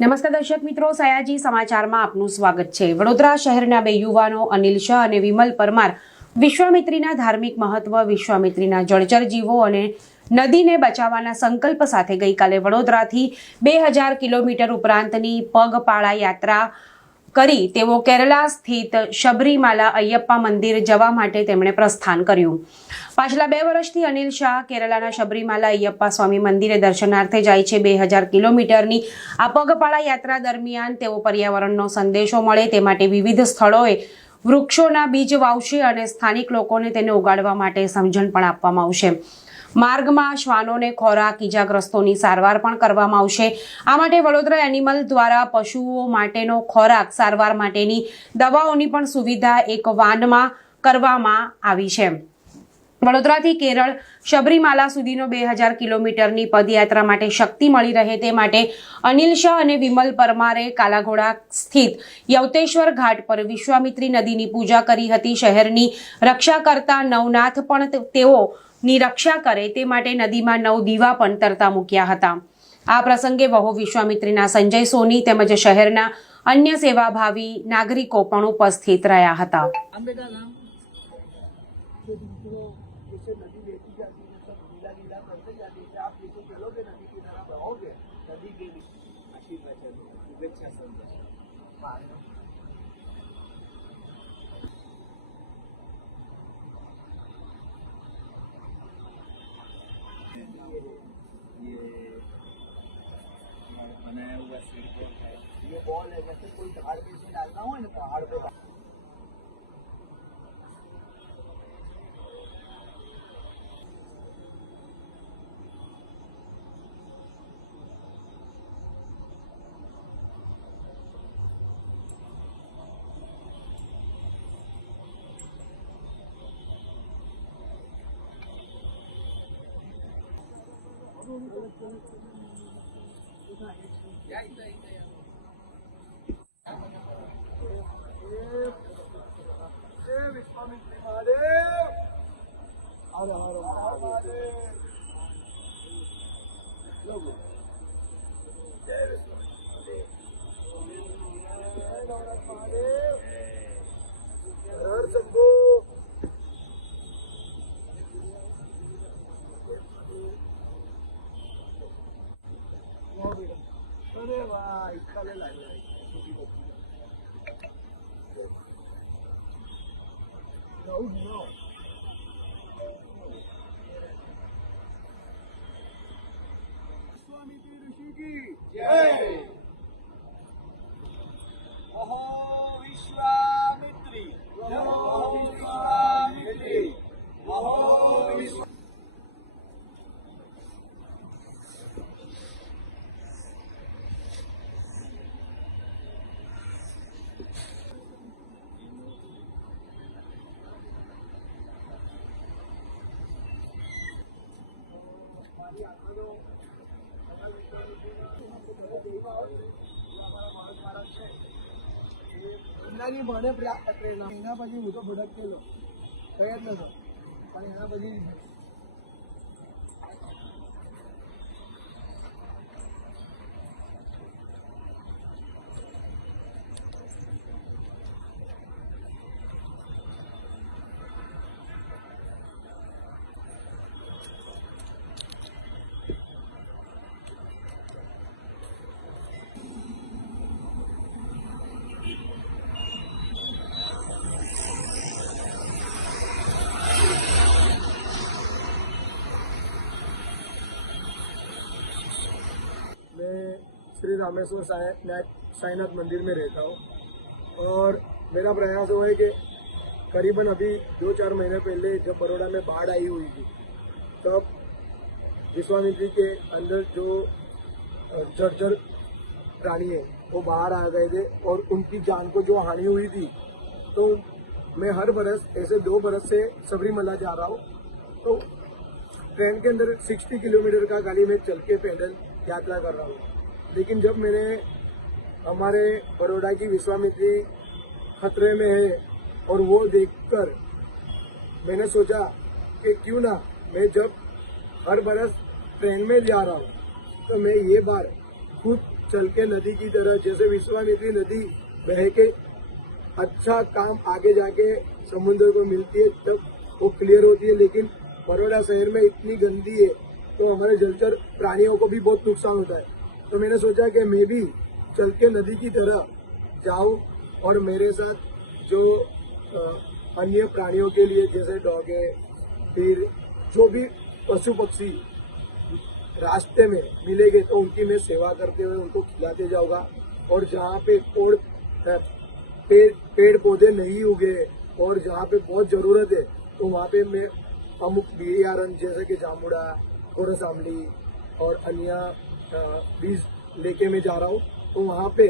નમસ્કાર દર્શક મિત્રો, સયાજી સમાચારમાં આપનું સ્વાગત છે। વડોદરા શહેરના બે યુવાનો અનિલ શાહ અને વિમલ પરમાર વિશ્વામિત્રીના ધાર્મિક મહત્વ, વિશ્વામિત્રીના જળચર જીવો અને નદીને બચાવવાના સંકલ્પ સાથે ગઈકાલે વડોદરાથી 2000 કિલોમીટર ઉપરાંતની પગપાળા યાત્રા કરી તેઓ કેરલા સ્થિત શબરીમાલા અયપ્પા મંદિર જવા માટે તેમણે પ્રસ્થાન કર્યું। પાછલા 2 વર્ષથી અનિલ શાહ કેરલાના શબરીમાલા અયપ્પા સ્વામી મંદિરે દર્શનાર્થે જાય છે। 2000 કિલોમીટરની આ પગપાળા યાત્રા દરમિયાન તેઓ પર્યાવરણનો સંદેશો મળે તે માટે વિવિધ સ્થળોએ વૃક્ષોના બીજ વાવશે અને સ્થાનિક લોકોને તેને ઉગાડવા માટે સમજણ પણ આપવામાં આવશે। માર્ગમાં શ્વાનોને ખોરાક, ઈજાગ્રસ્તોની સારવાર પણ કરવામાં આવશે। આ માટે વડોદરા એનિમલ દ્વારા પશુઓ માટેનો ખોરાક, સારવાર માટેની દવાઓની પણ સુવિધા એક વાનમાં કરવામાં આવી છે। વડોદરાથી કેરળ શબરીમાલા સુધીનો 2000 કિલોમીટરની પદયાત્રા માટે શક્તિ મળી રહે તે માટે અનિલ શાહ અને વિમલ પરમારે કાલાઘોડા સ્થિત યવતેશ્વર ઘાટ પર વિશ્વામિત્રી નદીની પૂજા કરી હતી। શહેરની રક્ષા કરતા નવનાથ પણ તેઓની રક્ષા કરે તે માટે નદીમાં 9 દીવા પણ તરતા મૂક્યા હતા। આ પ્રસંગે વહુ વિશ્વામિત્રીના સંજય સોની તેમજ શહેરના અન્ય સેવાભાવી નાગરિકો પણ ઉપસ્થિત રહ્યા હતા। जिससे नदी बहती जाती है, सब गीला गीला करते जाते हैं। आप जैसे चलोगे नदी की तरफ रहोगे, नदी के आशीर्वाद शुभेच्छा संदेश बनाया हुआ सीट है। ये बॉल है, जैसे कोई पहाड़ पे से डालना हो ना, पहाड़ पे विश्वामित्री महादेव, हर हर महादेव, जय विश्वामित्री महादेव, हर हर शंभो। अरे वाह, इसका ले ला विश्वामित्री ऋषि की जय। ओहो विश्वामित्री, ओहो विश्वामित्री, ओहो विश्व। મને પ્રેરણા એના પછી હું તો ભડકેલો પ્રયત્ન હતો પણ એના પછી श्री रामेश्वर साईनाथ मंदिर में रहता हूँ और मेरा प्रयास हुआ है कि करीबन अभी 2-4 महीने पहले जब बड़ौदा में बाढ़ आई हुई थी तब विश्वामित्री के अंदर जो जर्जर प्राणी है वो बाहर आ गए थे और उनकी जान को जो हानि हुई थी। तो मैं हर बरस ऐसे 2 बरस से सबरीमला जा रहा हूँ। तो ट्रेन के अंदर 60 किलोमीटर का खाली मैं चल के पैदल यात्रा कर रहा हूँ। लेकिन जब मैंने हमारे बड़ौदा की विश्वामित्री खतरे में है और वो देखकर मैंने सोचा कि क्यों ना मैं जब हर बरस ट्रेन में जा रहा हूँ तो मैं ये बार खुद चल के नदी की तरह, जैसे विश्वामित्री नदी बह के अच्छा काम आगे जाके समुद्र को मिलती है तब वो क्लियर होती है, लेकिन बड़ौदा शहर में इतनी गंदी है तो हमारे जलचर प्राणियों को भी बहुत नुकसान होता है। तो मैंने सोचा कि मैं भी चल के नदी की तरह जाऊं और मेरे साथ जो अन्य प्राणियों के लिए जैसे डॉग है, फिर जो भी पशु पक्षी रास्ते में मिलेंगे तो उनकी मैं सेवा करते हुए उनको खिलाते जाऊंगा। और जहाँ पे पेड़ पौधे नहीं उगे और जहाँ पे बहुत जरूरत है तो वहाँ पे मैं अमुक बियारण जैसे कि जामुड़ा, गोरसामली और अन्य बीज लेके मैं जा रहा हूँ। तो वहाँ पे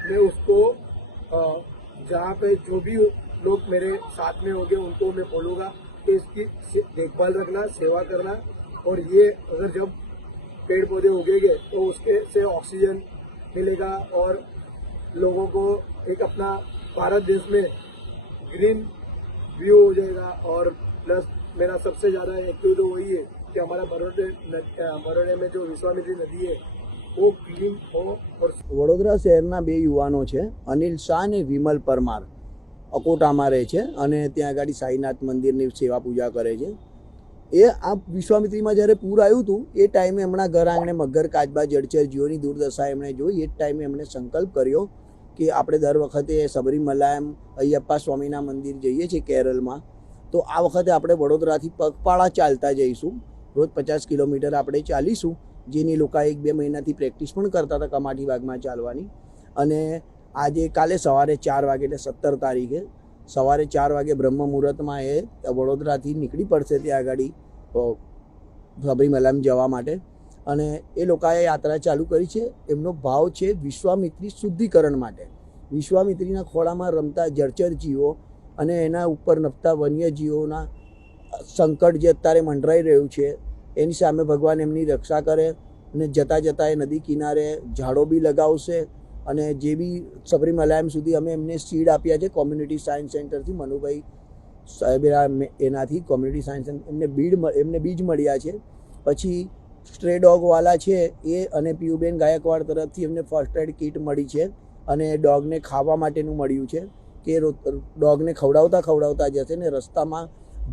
मैं उसको जहाँ पे जो भी लोग मेरे साथ में होंगे उनको मैं बोलूँगा कि इसकी देखभाल रखना, सेवा करना, और ये अगर जब पेड़ पौधे उगेंगे तो उसके से ऑक्सीजन मिलेगा और लोगों को एक अपना भारत देश में ग्रीन व्यू हो जाएगा। और प्लस मेरा सबसे ज़्यादा एक्टिव तो वही है कि हमारा बरोडे में जो विश्वामित्री नदी है वो क्लीन हो। और વડોદરા શહેરના બે યુવાનો છે, અનિલ શાહ અને વિમલ પરમાર, અકોટામાં રહે છે અને ત્યાં આગળ સાઈનાથ મંદિરની સેવા પૂજા કરે છે. એ આ વિશ્વામિત્રીમાં જ્યારે પૂર આવ્યું હતું એ ટાઈમે એમના ઘર આંગણે મગર, કાચબા, જળચર જીવોની દુર્દશા એમણે જોઈ. એ જ ટાઈમે એમણે સંકલ્પ કર્યો કે આપણે દર વખતે સબરીમલાયમ અયપ્પા સ્વામીના મંદિર જઈએ છીએ કેરળમાં, તો આ વખતે આપણે વડોદરાથી પગપાળા ચાલતા જઈશું. રોજ 50 કિલોમીટર આપણે ચાલીશું, જેની લોકો 1-2 મહિનાથી પ્રેક્ટિસ પણ કરતા હતા કમાટી બાગમાં ચાલવાની. અને આજે કાલે સવારે 4 વાગે એટલે 17 તારીખે સવારે 4 વાગે બ્રહ્મ મુહૂર્તમાં એ વડોદરાથી નીકળી પડશે ત્યાં આગળ સબરીમલામ જવા માટે. અને એ લોકોએ યાત્રા ચાલુ કરી છે. એમનો ભાવ છે વિશ્વામિત્રી શુદ્ધિકરણ માટે. વિશ્વામિત્રીના ખોળામાં રમતા જળચર જીવો અને એના ઉપર નભતા વન્યજીવોના સંકટ જે અત્યારે મંડરાઈ રહ્યું છે એની સામે ભગવાન એમની રક્ષા કરે. અને જતાં જતાં એ નદી કિનારે ઝાડો બી લગાવશે. અને જે બી સબરીમલાયમ સુધી અમે એમને સીડ આપ્યા છે કોમ્યુનિટી સાયન્સ સેન્ટરથી, મનુભાઈ સાહેબ એનાથી કોમ્યુનિટી સાયન્સ એમને બીજ મળ્યા છે. પછી સ્ટ્રે ડોગવાલા છે એ અને પીયુબેન ગાયકવાડ તરફથી એમને ફર્સ્ટ એડ કિટ મળી છે. અને ડોગને ખાવા માટેનું મળ્યું છે કે ડોગને ખવડાવતા જશે ને રસ્તામાં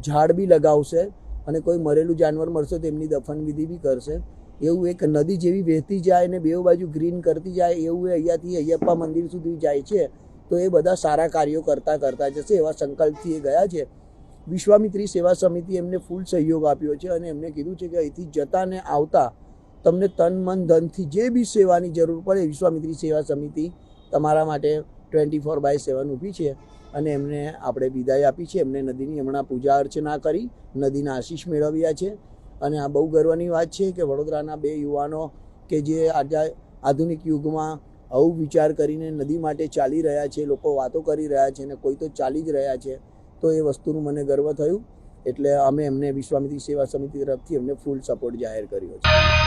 ઝાડ બી લગાવશે અને કોઈ મરેલું જાનવર મળશે તો એમની દફનવિધિ બી કરશે. એવું એક નદી જેવી વહેતી જાય ને બેઉ બાજુ ગ્રીન કરતી જાય એવું એ અહીંયાથી અયપ્પા મંદિર સુધી જાય છે. તો એ બધા સારા કાર્યો કરતા જશે એવા સંકલ્પથી એ ગયા છે. વિશ્વામિત્રી સેવા સમિતિ એમને ફૂલ સહયોગ આપ્યો છે અને એમને કીધું છે કે અહીંથી જતા ને આવતા તમને તન મન ધનથી જે બી સેવાની જરૂર પડે વિશ્વામિત્રી સેવા સમિતિ તમારા માટે 24/7 ઊભી છે. અને એમને આપણે વિદાય આપી છે. એમને નદીની હમણાં પૂજા અર્ચના કરી નદીના આશીષ મેળવ્યા છે. અને આ બહુ ગર્વની વાત છે કે વડોદરાના બે યુવાનો કે જે આજે આધુનિક યુગમાં આવું વિચાર કરીને નદી માટે ચાલી રહ્યા છે, લોકો વાતો કરી રહ્યા છે અને કોઈ તો ચાલી જ રહ્યા છે. તો એ વસ્તુનું મને ગર્વ થયું. એટલે અમે એમને વિશ્વામિત્રી સેવા સમિતિ તરફથી એમને ફૂલ સપોર્ટ જાહેર કર્યો છે.